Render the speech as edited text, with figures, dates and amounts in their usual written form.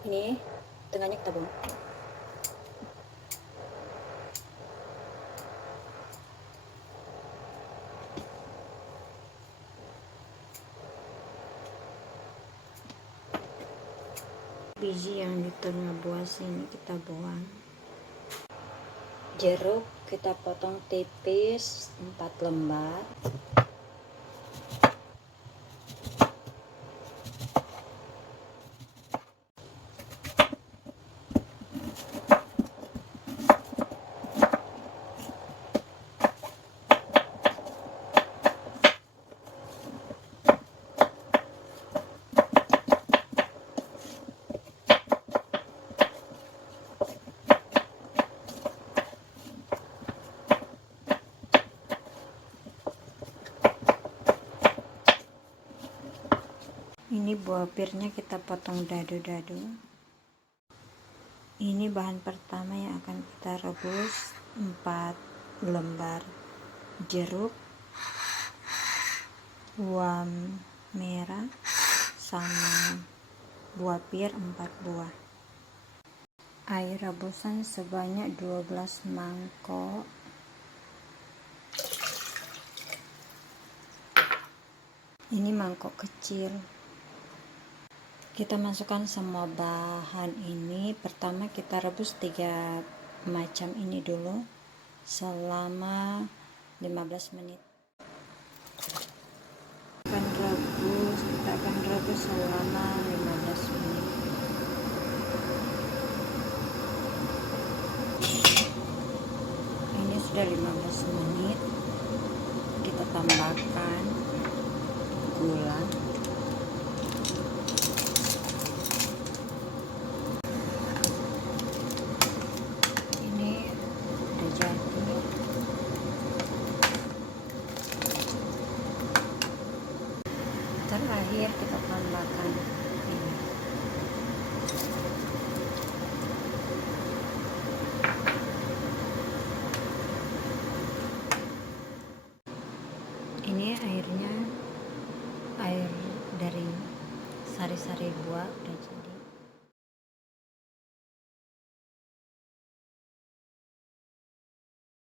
Ini tengahnya kita buang. Biji yang di tengah buah sini kita buang. Jeruk kita potong tipis 4 lembar. Ini buah pirnya kita potong dadu-dadu. Ini bahan pertama yang akan kita rebus, 4 lembar jeruk, bawang merah, sama buah pir 4 buah. Air rebusan sebanyak 12 mangkok. Ini mangkok kecil. Kita masukkan semua bahan ini. Pertama kita rebus 3 macam ini dulu selama 15 menit. Kita akan rebus selama 15 menit. Ini sudah 15 menit. Kita tambahkan gula. Terakhir kita tambahkan ini. Ini airnya, air dari sari-sari buah udah jadi.